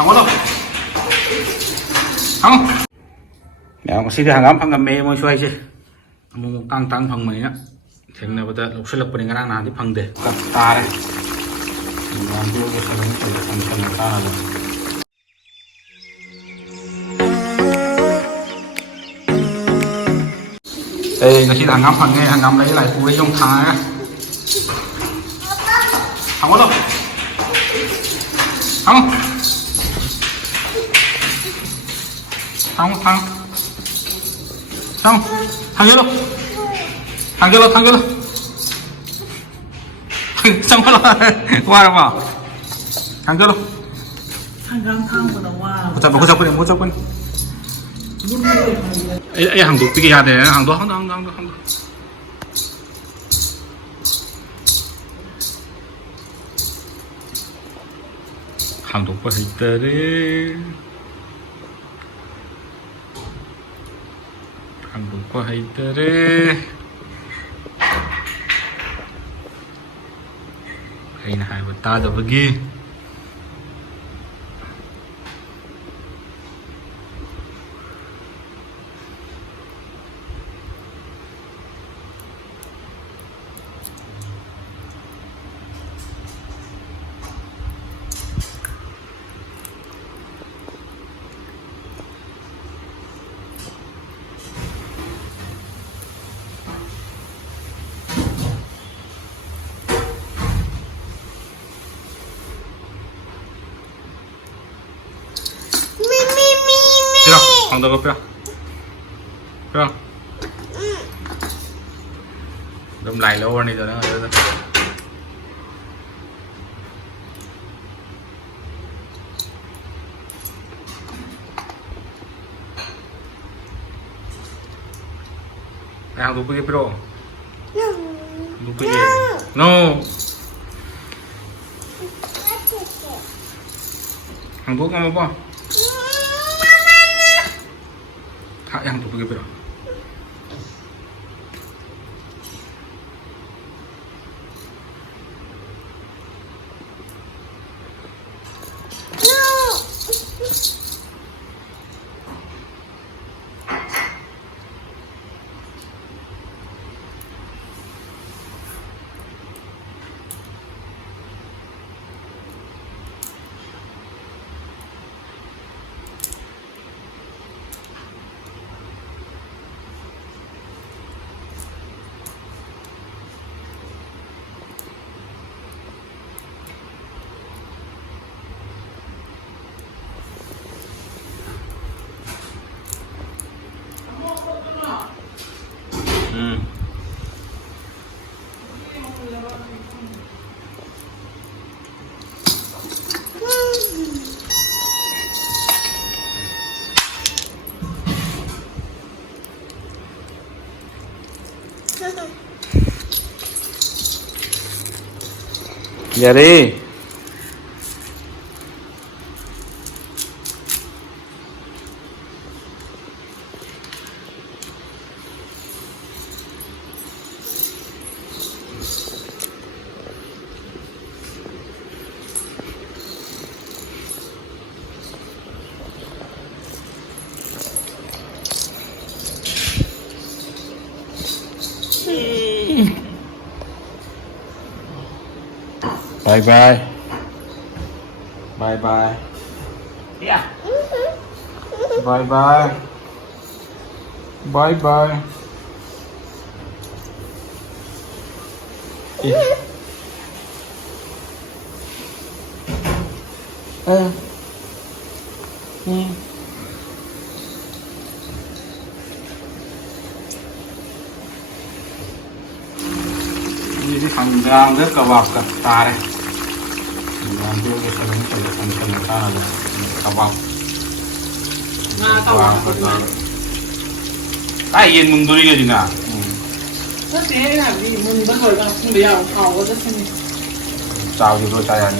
Thằng đó không mẹ có xin hàng ấm phăng cầm mê môi xoay chứ một tăng phăng mấy nhá thằng này bây giờ lúc sau lập bên cái đang làm thì phăng để cắt ta đây làm tiêu cái sản phẩm này thành phần ta là đây cái xin hàng ấm phăng nghe hàng ấm lấy lại phụ với trong thái á không có đâu không thằng thằng vô luôn thằng xong rồi qua đâu vào thằng vô luôn một chấp bên ấy hàng tụt cái gì hàng đó hàng tụt có thể đấy hàng tụt có hay đấy hay là hai ta được với ghi hàng đầu có phải đâm lại lâu này rồi đó hàng đầu cái pro no hàng đầu kamu apa hak yang tuh begitu jadi bye bye yeah bye bye ini sandang dia kebab tarik ambil ke dalam telepon tanah kebab kain menduri ke jina thế làm gì mình vẫn ngồi không để ao ao có rất nhiều sao thì tôi chạy anh